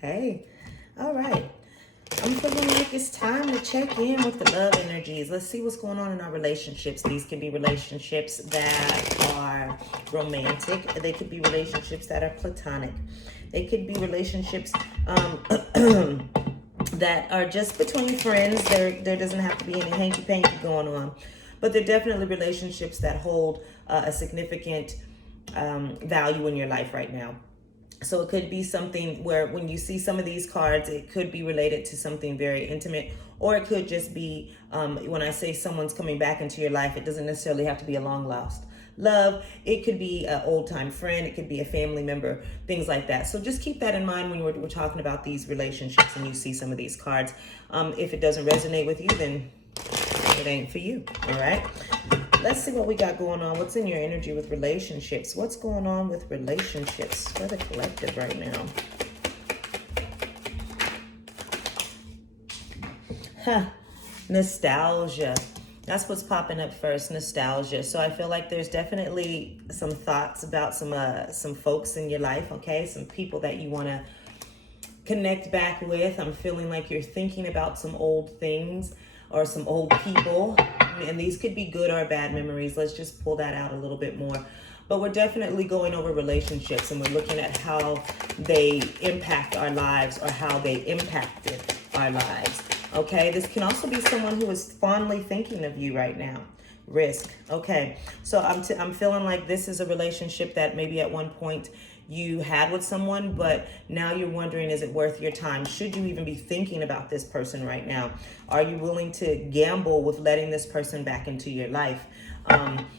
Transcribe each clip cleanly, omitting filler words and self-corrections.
Hey, all right. I'm feeling like it's time to check in with the love energies. Let's see what's going on in our relationships. These could be relationships that are romantic. They could be relationships that are platonic. They could be relationships that are just between friends. There doesn't have to be any hanky-panky going on. But they're definitely relationships that hold a significant value in your life right now. So it could be something where when you see some of these cards, it could be related to something very intimate, or it could just be, when I say someone's coming back into your life, it doesn't necessarily have to be a long lost love. It could be an old time friend. It could be a family member, things like that. So just keep that in mind when we're talking about these relationships and you see some of these cards. If it doesn't resonate with you, then it ain't for you. All right. Let's see what we got going on. What's in your energy with relationships? What's going on with relationships for the collective right now? Nostalgia. That's what's popping up first, nostalgia. So I feel like there's definitely some thoughts about some folks in your life, okay? Some people that you want to connect back with. I'm feeling like you're thinking about some old things or some old people. And these could be good or bad memories. Let's just pull that out a little bit more. But we're definitely going over relationships and we're looking at how they impact our lives or how they impacted our lives. Okay, this can also be someone who is fondly thinking of you right now. Risk. Okay, so I'm feeling like this is a relationship that maybe at one point you had with someone, but now you're wondering, is it worth your time? Should you even be thinking about this person right now? Are you willing to gamble with letting this person back into your life?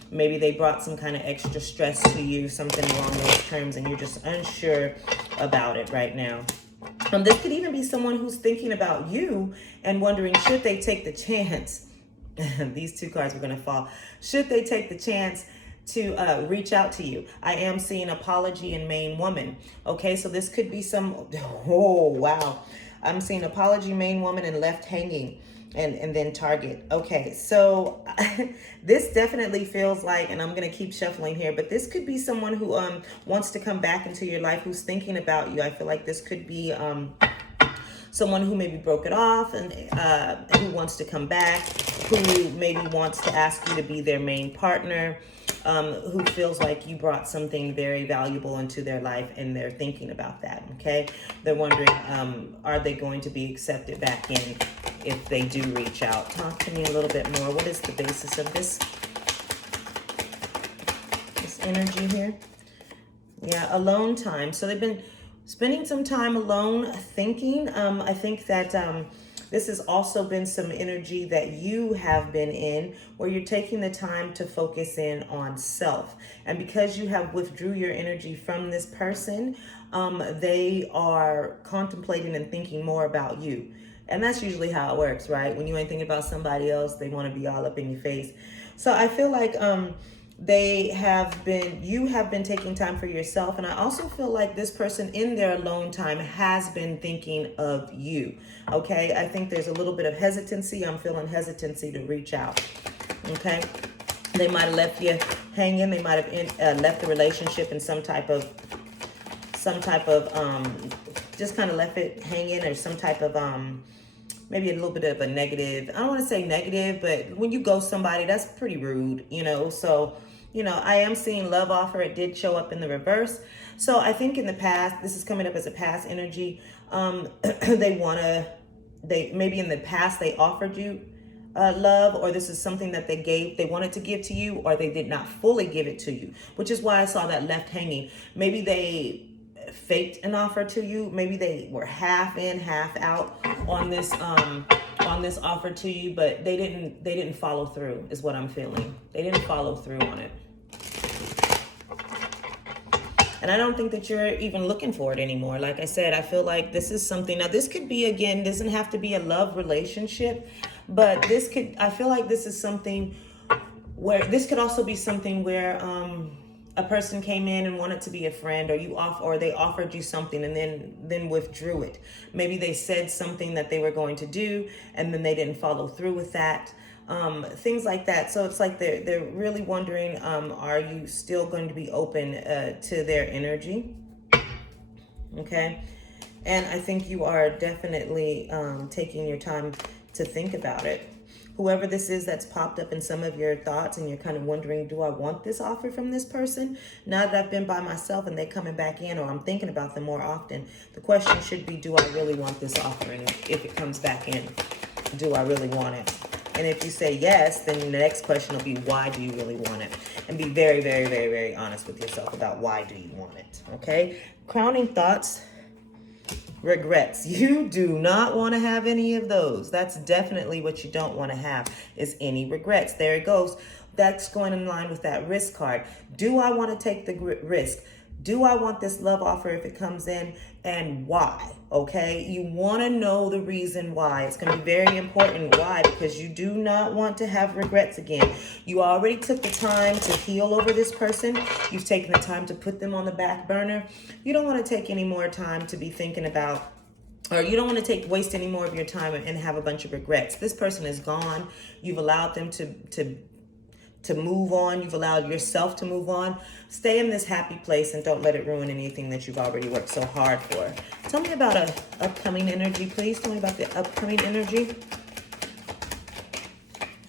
Maybe they brought some kind of extra stress to you, something along those terms, and you're just unsure about it right now. This could even be someone who's thinking about you and wondering, should they take the chance? These two cards were going to fall. Should they take the chance to reach out to you? I am seeing apology and main woman. Okay, so this could be oh, wow. I'm seeing apology, main woman, and left hanging. And then target. Okay, so this definitely feels like, and I'm going to keep shuffling here, but this could be someone who wants to come back into your life, who's thinking about you. I feel like this could be someone who maybe broke it off and who wants to come back, who maybe wants to ask you to be their main partner, who feels like you brought something very valuable into their life and they're thinking about that, okay? They're wondering, are they going to be accepted back in if they do reach out? Talk to me a little bit more. What is the basis of this energy here? Yeah, alone time. So they've been spending some time alone thinking. I think that this has also been some energy that you have been in where you're taking the time to focus in on self. And because you have withdrew your energy from this person, they are contemplating and thinking more about you. And that's usually how it works, right? When you ain't thinking about somebody else, they want to be all up in your face. So I feel like you have been taking time for yourself. And I also feel like this person in their alone time has been thinking of you. Okay, I think there's a little bit of hesitancy. I'm feeling hesitancy to reach out. Okay, they might have left you hanging. They might have left the relationship in some type of just kind of left it hanging, or some type of maybe a little bit of a negative. I don't want to say negative, but when you ghost somebody, that's pretty rude, you know. So, you know, I am seeing love offer. It did show up in the reverse. So I think in the past, this is coming up as a past energy. Maybe in the past they offered you love, or this is something that they wanted to give to you, or they did not fully give it to you, which is why I saw that left hanging. Maybe they faked an offer to you. Maybe they were half in, half out on this offer to you, but they didn't follow through, is what I'm feeling. They didn't follow through on it. And I don't think that you're even looking for it anymore. Like I said, I feel like this is something, now this could be, again, doesn't have to be a love relationship, but I feel like this is something where, this could also be something where a person came in and wanted to be a friend, or they offered you something and then withdrew it. Maybe they said something that they were going to do and then they didn't follow through with that. Things like that. So it's like they're really wondering, are you still going to be open to their energy? Okay. And I think you are definitely taking your time to think about it. Whoever this is that's popped up in some of your thoughts and you're kind of wondering, do I want this offer from this person? Now that I've been by myself and they coming back in, or I'm thinking about them more often, the question should be, do I really want this offer? And if it comes back in, do I really want it? And if you say yes, then the next question will be, why do you really want it? And be very, very, very, very honest with yourself about why do you want it, okay? Crowning thoughts. Regrets. You do not want to have any of those. That's definitely what you don't want to have, is any regrets. There it goes. That's going in line with that risk card. Do I want to take the risk? Do I want this love offer if it comes in, and why? Okay, you want to know the reason why. It's going to be very important. Why? Because you do not want to have regrets again. You already took the time to heal over this person. You've taken the time to put them on the back burner. You don't want to take any more time to be thinking about, or you don't want to waste any more of your time and have a bunch of regrets. This person is gone. You've allowed them to move on. You've allowed yourself to move on. Stay in this happy place and don't let it ruin anything that you've already worked so hard for. Tell me about an upcoming energy, please. Tell me about the upcoming energy.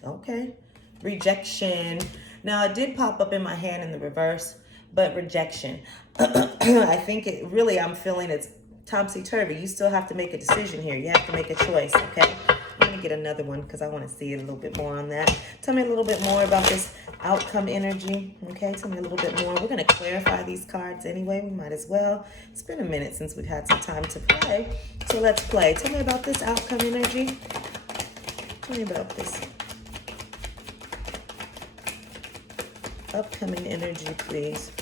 Okay. Rejection. Now, it did pop up in my hand in the reverse, but rejection. I think it really, I'm feeling it's topsy-turvy. You still have to make a decision here. You have to make a choice, okay? I'm going to get another one because I want to see a little bit more on that. Tell me a little bit more about this outcome energy, okay? Tell me a little bit more. We're going to clarify these cards anyway. We might as well. It's been a minute since we've had some time to play, so let's play. Tell me about this outcome energy. Tell me about this upcoming energy, please,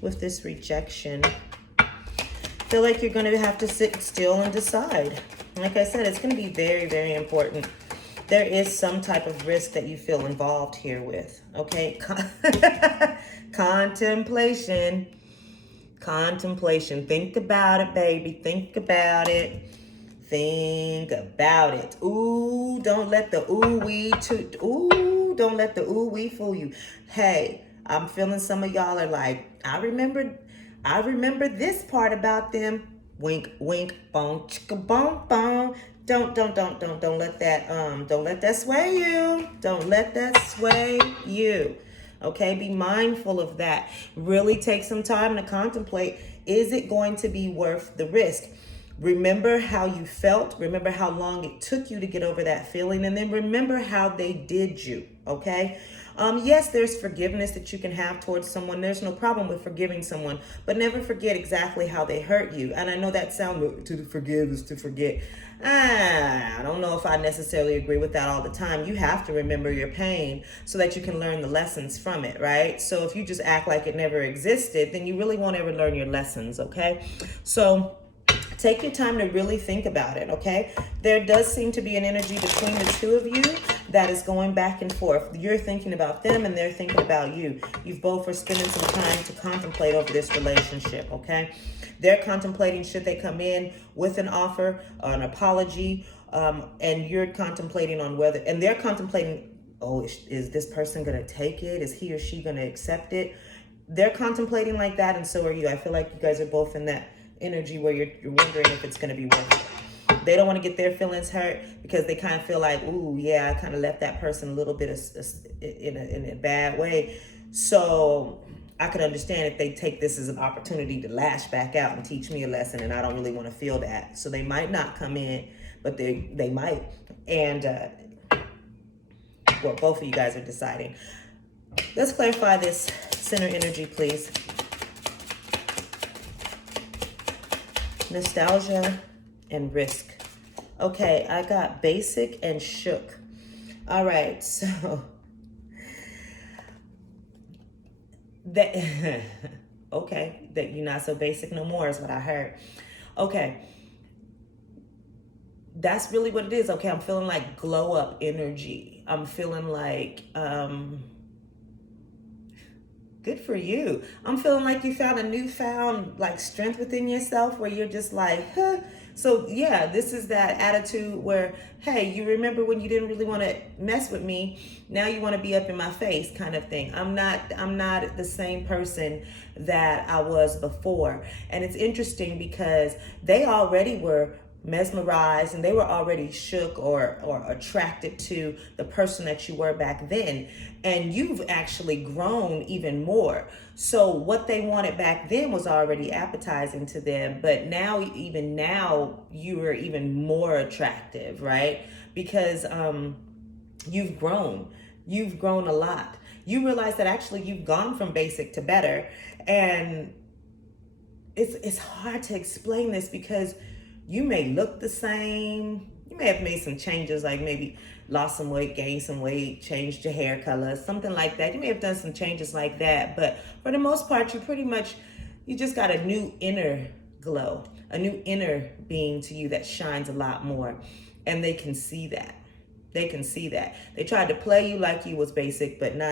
with this rejection. Feel like you're going to have to sit still and decide. Like I said, it's going to be very, very important. There is some type of risk that you feel involved here with, okay? Contemplation. Contemplation. Think about it, baby. Think about it. Think about it. Ooh, don't let the ooh-wee don't let the ooh-wee fool you. Hey, I'm feeling some of y'all are like, I remember this part about them. Wink, wink, boom, chicka, boom, boom. Don't let that sway you. Don't let that sway you. Okay, be mindful of that. Really take some time to contemplate. Is it going to be worth the risk? Remember how you felt. Remember how long it took you to get over that feeling. And then remember how they did you, okay? Yes, there's forgiveness that you can have towards someone. There's no problem with forgiving someone. But never forget exactly how they hurt you. And I know that sounds, to forgive is to forget. I don't know if I necessarily agree with that all the time. You have to remember your pain so that you can learn the lessons from it, right? So if you just act like it never existed, then you really won't ever learn your lessons, okay? So take your time to really think about it, okay? There does seem to be an energy between the two of you that is going back and forth. You're thinking about them and they're thinking about you. You both are spending some time to contemplate over this relationship, okay? They're contemplating, should they come in with an offer, an apology, and you're contemplating on whether, and they're contemplating, oh, is this person going to take it? Is he or she going to accept it? They're contemplating like that, and so are you. I feel like you guys are both in that energy where you're wondering if it's going to be worth it. They don't want to get their feelings hurt because they kind of feel like, ooh, yeah, I kind of left that person a little bit in a bad way. So I could understand if they take this as an opportunity to lash back out and teach me a lesson, and I don't really want to feel that. So they might not come in, but they might. And well, both of you guys are deciding. Let's clarify this center energy, please. Nostalgia and risk. Okay, I got basic and shook. All right, so that okay, that you're not so basic no more is what I heard. Okay, that's really what it is. Okay, I'm feeling like glow up energy. I'm feeling like Good for you. I'm feeling like you found a newfound like strength within yourself where you're just like, huh. So yeah, this is that attitude where, hey, you remember when you didn't really want to mess with me? Now you want to be up in my face kind of thing. I'm not the same person that I was before. And it's interesting because they already were mesmerized and they were already shook or attracted to the person that you were back then, and you've actually grown even more. So what they wanted back then was already appetizing to them, but now, even now, you are even more attractive, right? Because you've grown a lot. You realize that actually you've gone from basic to better, and it's hard to explain this because you may look the same. You may have made some changes, like maybe lost some weight, gained some weight, changed your hair color, something like that. You may have done some changes like that, but for the most part, you just got a new inner glow, a new inner being to you that shines a lot more. And they can see that. They can see that. They tried to play you like you was basic, but no.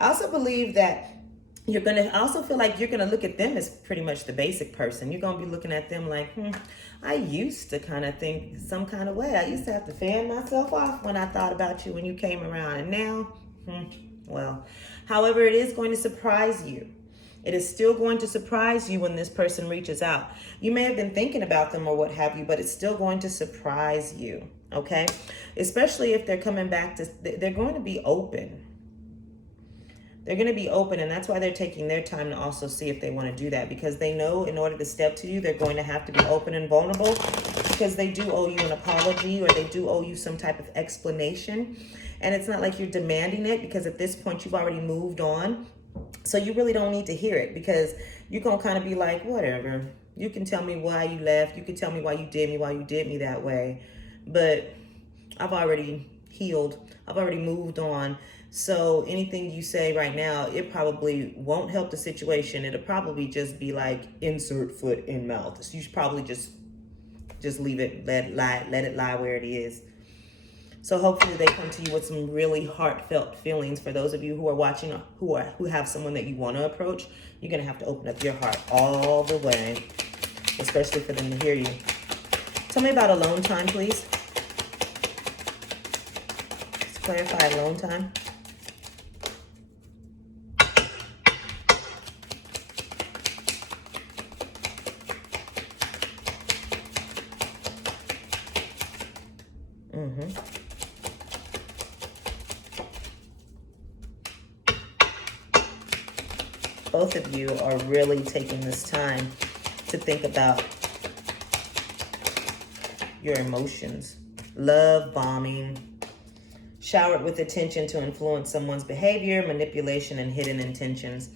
I also believe that I also feel like you're gonna look at them as pretty much the basic person. You're gonna be looking at them like, I used to kind of think some kind of way. I used to have to fan myself off when I thought about you when you came around. And now, well, however, it is going to surprise you. It is still going to surprise you when this person reaches out. You may have been thinking about them or what have you, but it's still going to surprise you, okay? Especially if they're coming back they're going to be open. They're going to be open, and that's why they're taking their time to also see if they want to do that, because they know in order to step to you, they're going to have to be open and vulnerable, because they do owe you an apology, or they do owe you some type of explanation. And it's not like you're demanding it, because at this point you've already moved on. So you really don't need to hear it, because you're going to kind of be like, whatever. You can tell me why you left. You can tell me why you did me that way. But I've already healed. I've already moved on. So anything you say right now, it probably won't help the situation. It'll probably just be like insert foot in mouth. So you should probably just leave it, let it lie where it is. So hopefully they come to you with some really heartfelt feelings. For those of you who are watching, who have someone that you want to approach, you're gonna have to open up your heart all the way, especially for them to hear you. Tell me about alone time, please. Let's clarify alone time. Both of you are really taking this time to think about your emotions. Love bombing, showered with attention to influence someone's behavior, manipulation, and hidden intentions.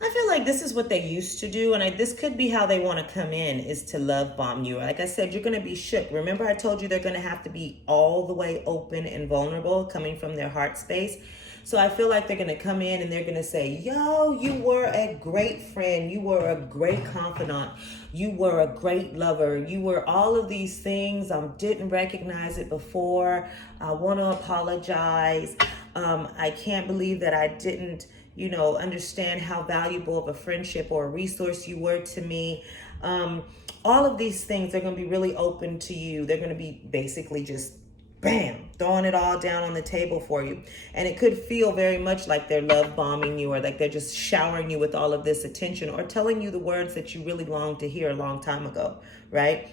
I feel like this is what they used to do, and this could be how they want to come in, is to love bomb you. Like I said, you're going to be shook. Remember, I told you they're going to have to be all the way open and vulnerable, coming from their heart space. So I feel like they're going to come in and they're going to say, yo, you were a great friend. You were a great confidant. You were a great lover. You were all of these things. Didn't recognize it before. I want to apologize. I can't believe that I didn't, understand how valuable of a friendship or a resource you were to me. All of these things, they're going to be really open to you. They're going to be basically just bam, throwing it all down on the table for you. And it could feel very much like they're love bombing you, or like they're just showering you with all of this attention, or telling you the words that you really longed to hear a long time ago, right?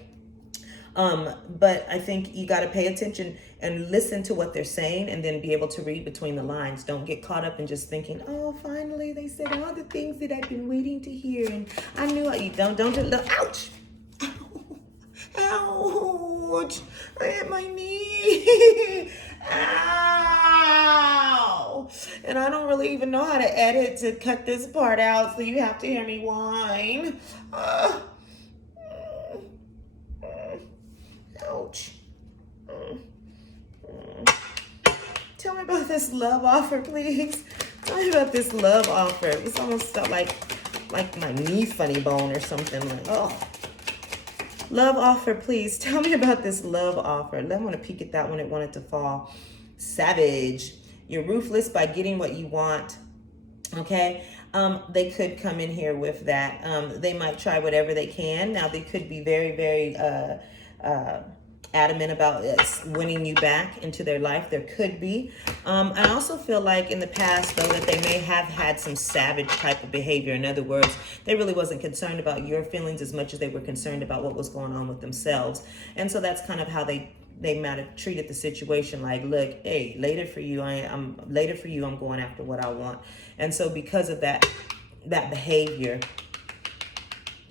But I think you got to pay attention and listen to what they're saying, and then be able to read between the lines. Don't get caught up in just thinking, oh, finally they said all the things that I've been waiting to hear, and I knew you don't ouch. Ouch! I hit my knee. Ow! And I don't really even know how to edit to cut this part out, so you have to hear me whine. Ouch. Tell me about this love offer, please. Tell me about this love offer. It's almost felt like my knee funny bone or something. Like, oh. Love offer, please. Tell me about this love offer. I'm going to peek at that when it wanted to fall. Savage. you're ruthless by getting what you want. Okay. They could come in here with that. They might try whatever they can. Now they could be very, very adamant about winning you back into their life. There could be. I also feel like in the past, though, that they may have had some savage type of behavior. In other words, they really wasn't concerned about your feelings as much as they were concerned about what was going on with themselves. And so that's kind of how they might have treated the situation. Like, look, hey, later for you, I'm going after what I want. And so because of that behavior,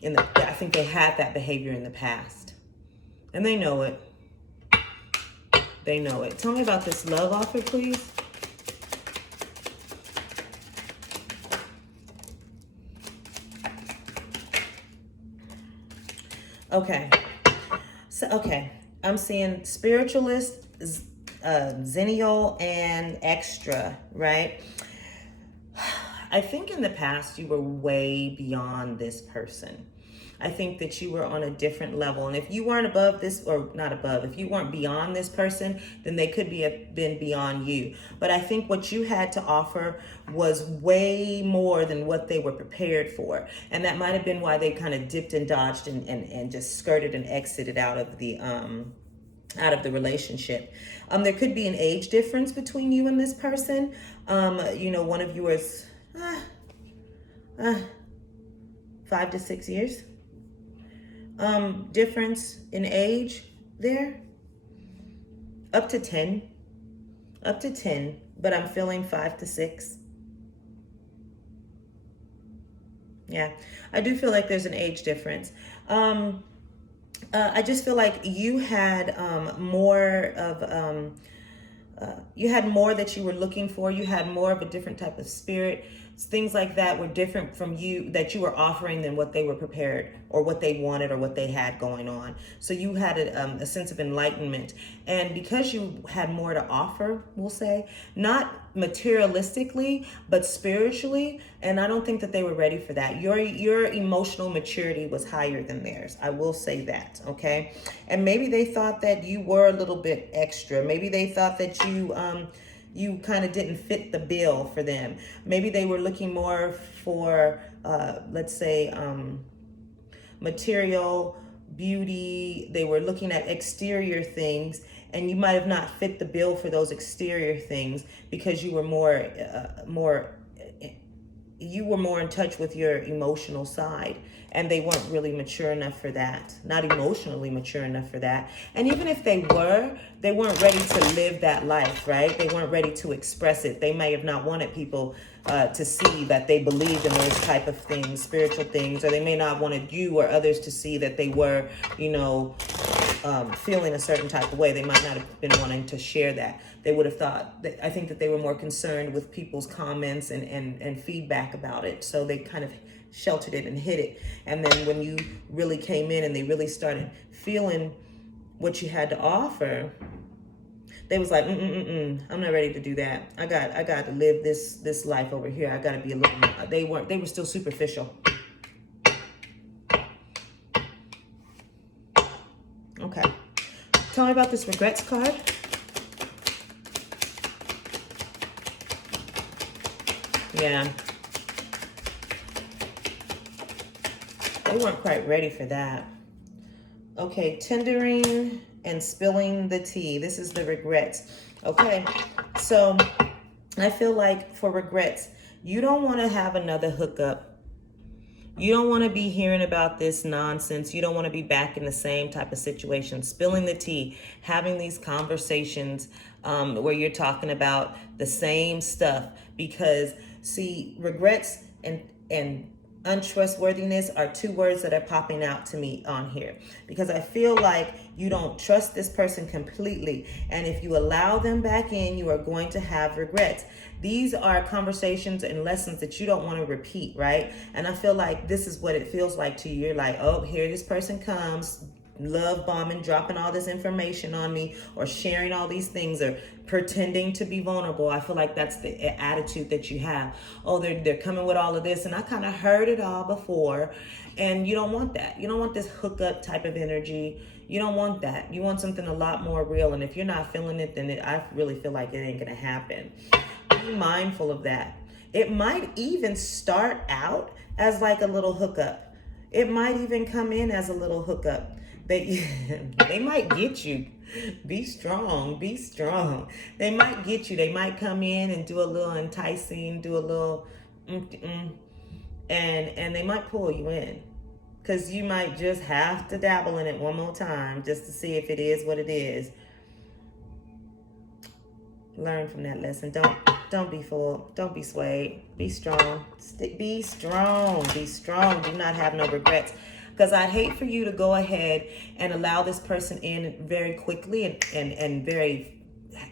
I think they had that behavior in the past, and they know it. They know it. Tell me about this love offer, please. Okay. So, okay. I'm seeing spiritualist, Zennial, and extra, right? I think in the past you were way beyond this person. I think that you were on a different level. And if you weren't above this, or not above, if you weren't beyond this person, then they could been beyond you. But I think what you had to offer was way more than what they were prepared for. And that might have been why they kind of dipped and dodged and just skirted and exited out of the relationship. There could be an age difference between you and this person. One of you is 5 to 6 years. Difference in age there. Up to 10, but I'm feeling 5 to 6. Yeah, I do feel like there's an age difference. I just feel like you had more that you were looking for. You had more of a different type of spirit. Things like that were different from you, that you were offering than what they were prepared or what they wanted or what they had going on. So you had a sense of enlightenment. And because you had more to offer, we'll say, not materialistically, but spiritually. And I don't think that they were ready for that. Your emotional maturity was higher than theirs. I will say that, okay? And maybe they thought that you were a little bit extra. Maybe they thought that you kind of didn't fit the bill for them. Maybe they were looking more for, let's say, material, beauty. They were looking at exterior things, and you might have not fit the bill for those exterior things because you were more in touch with your emotional side, and they weren't really mature enough for that, not emotionally mature enough for that. And even if they weren't ready to live that life, right? They weren't ready to express it. They may have not wanted people to see that they believed in those type of things, spiritual things, or they may not wanted you or others to see that they were, feeling a certain type of way. They might not have been wanting to share that. They would have thought that, I think that they were more concerned with people's comments and feedback about it. So they kind of sheltered it and hid it. And then when you really came in and they really started feeling what you had to offer, they was like, I'm not ready to do that. I got to live this life over here. I got to be a little more. They were still superficial. Okay. Tell me about this regrets card. Yeah. They weren't quite ready for that. Okay, tendering and spilling the tea. This is the regrets. Okay, so I feel like for regrets, you don't want to have another hookup. You don't want to be hearing about this nonsense. You don't want to be back in the same type of situation. Spilling the tea, having these conversations where you're talking about the same stuff. Because, see, regrets and untrustworthiness are two words that are popping out to me on here, because I feel like you don't trust this person completely. And if you allow them back in, you are going to have regrets. These are conversations and lessons that you don't want to repeat, right? And I feel like this is what it feels like to you. You're like, oh, here this person comes, love bombing, dropping all this information on me, or sharing all these things, or pretending to be vulnerable. I feel like that's the attitude that you have. Oh, they're coming with all of this, and I kind of heard it all before. And you don't want that. You don't want this hookup type of energy. You don't want that. You want something a lot more real. And if you're not feeling it, then I really feel like it ain't gonna happen. Be mindful of that. It might even start out as like a little hookup. It might even come in as a little hookup. They might get you. Be strong. Be strong. They might get you. They might come in and do a little enticing, do a little, and they might pull you in, because you might just have to dabble in it one more time just to see if it is what it is. Learn from that lesson. Don't be fooled. Don't be swayed. Be strong. Be strong. Be strong. Do not have no regrets. Because I'd hate for you to go ahead and allow this person in very quickly and very,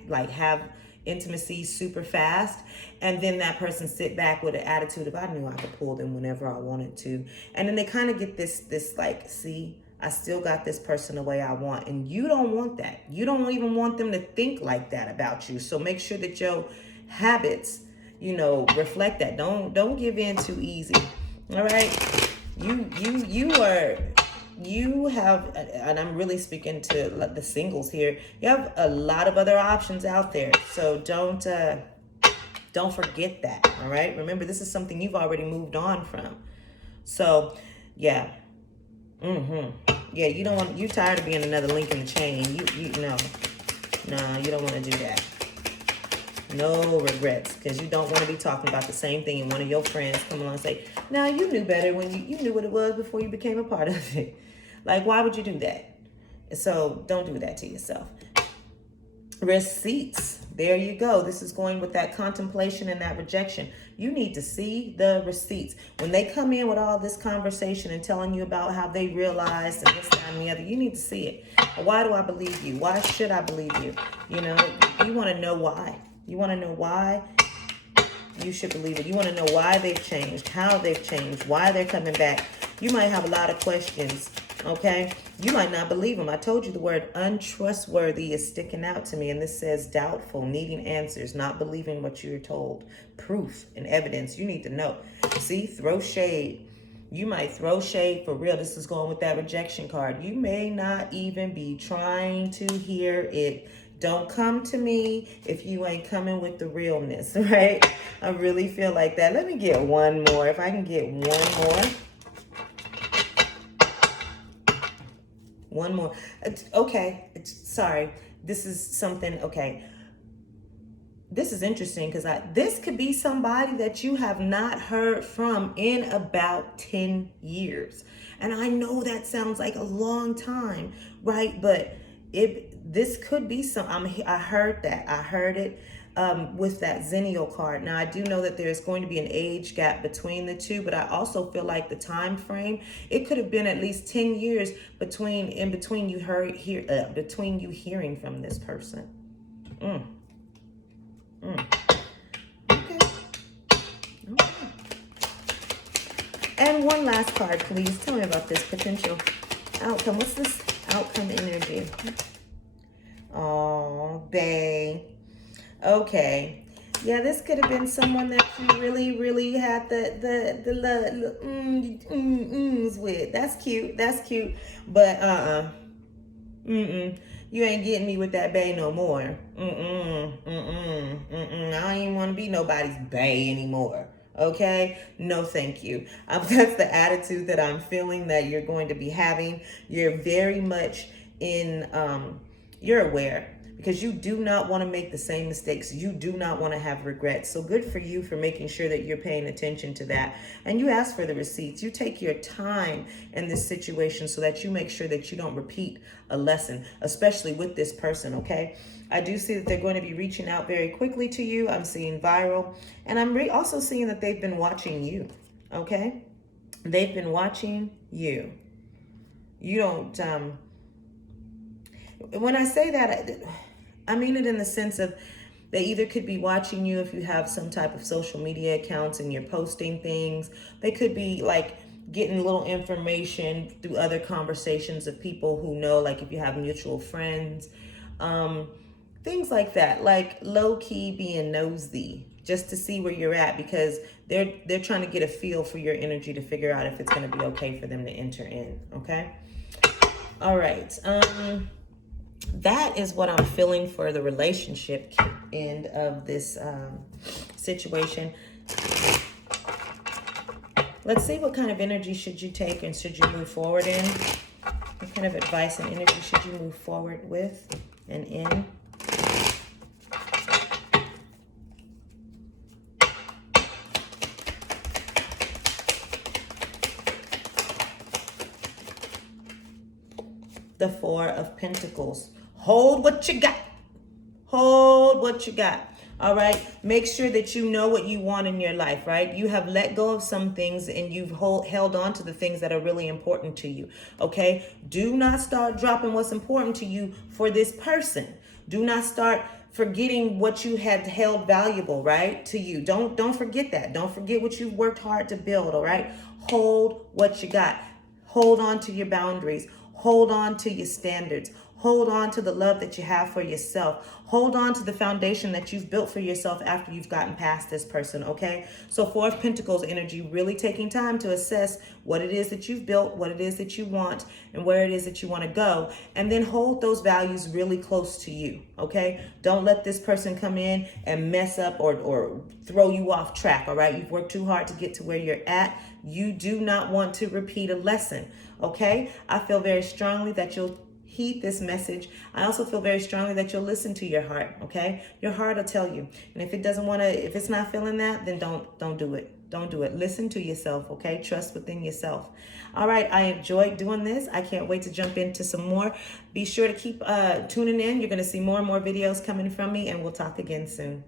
like, have intimacy super fast, and then that person sit back with an attitude of, I knew I could pull them whenever I wanted to. And then they kind of get this like, see, I still got this person the way I want. And you don't want that. You don't even want them to think like that about you. So make sure that your habits, reflect that. Don't give in too easy. All right. You have, and I'm really speaking to the singles here. You have a lot of other options out there. So don't forget that. All right. Remember, this is something you've already moved on from. So yeah. Yeah, you're tired of being another link in the chain. You don't want to do that. No regrets, because you don't want to be talking about the same thing and one of your friends come along and say, now you knew better when you knew what it was before you became a part of it. Like, why would you do that? So don't do that to yourself. Receipts. There you go. This is going with that contemplation and that rejection. You need to see the receipts. When they come in with all this conversation and telling you about how they realized and this, that, and the other, you need to see it. Why do I believe you? Why should I believe you? You want to know why. You want to know why you should believe it. You want to know why they've changed, how they've changed, why they're coming back. You might have a lot of questions, okay? You might not believe them. I told you the word untrustworthy is sticking out to me, and this says doubtful, needing answers, not believing what you're told. Proof and evidence. You need to know. See, throw shade. You might throw shade for real. This is going with that rejection card. You may not even be trying to hear it. Don't come to me if you ain't coming with the realness, right? I really feel like that. Let me get one more. If I can get one more. One more. Okay. Sorry. This is something. Okay. This is interesting because this could be somebody that you have not heard from in about 10 years. And I know that sounds like a long time, right? But this could be I heard that. I heard it with that Zennial card. Now, I do know that there's going to be an age gap between the two, but I also feel like the time frame, it could have been at least 10 years between you hearing from this person. Okay. And one last card, please. Tell me about this potential outcome. What's this outcome energy? Oh, bae. Okay. Yeah, this could have been someone that you really, really had the with. That's cute. That's cute. But you ain't getting me with that bae no more. I don't even want to be nobody's bae anymore. Okay? No, thank you. That's the attitude that I'm feeling that you're going to be having. You're very much in, you're aware, because you do not want to make the same mistakes. You do not want to have regrets. So good for you for making sure that you're paying attention to that. And you ask for the receipts. You take your time in this situation so that you make sure that you don't repeat a lesson, especially with this person, okay? I do see that they're going to be reaching out very quickly to you. I'm seeing viral. And I'm also seeing that they've been watching you, okay? They've been watching you. You don't, when I say that, I mean it in the sense of they either could be watching you if you have some type of social media accounts and you're posting things. They could be like getting little information through other conversations of people who know, like if you have mutual friends, things like that, like low key being nosy just to see where you're at, because they're trying to get a feel for your energy to figure out if it's going to be okay for them to enter in. Okay. All right. that is what I'm feeling for the relationship end of this situation. Let's see what kind of energy should you take and should you move forward in. What kind of advice and energy should you move forward with and in? The Four of Pentacles. Hold what you got. Hold what you got. All right. Make sure that you know what you want in your life, right? You have let go of some things and you've held on to the things that are really important to you. Okay. Do not start dropping what's important to you for this person. Do not start forgetting what you had held valuable, right? To you. Don't forget that. Don't forget what you've worked hard to build. All right. Hold what you got. Hold on to your boundaries. Hold on to your standards. Hold on to the love that you have for yourself. Hold on to the foundation that you've built for yourself after you've gotten past this person, okay? So Four of Pentacles energy, really taking time to assess what it is that you've built, what it is that you want, and where it is that you want to go. And then hold those values really close to you, okay? Don't let this person come in and mess up or throw you off track, all right? You've worked too hard to get to where you're at. You do not want to repeat a lesson, okay? I feel very strongly that you'll heed this message. I also feel very strongly that you'll listen to your heart, okay? Your heart will tell you. And if it doesn't want to, if it's not feeling that, then don't do it. Don't do it. Listen to yourself, okay? Trust within yourself. All right, I enjoyed doing this. I can't wait to jump into some more. Be sure to keep tuning in. You're going to see more and more videos coming from me, and we'll talk again soon.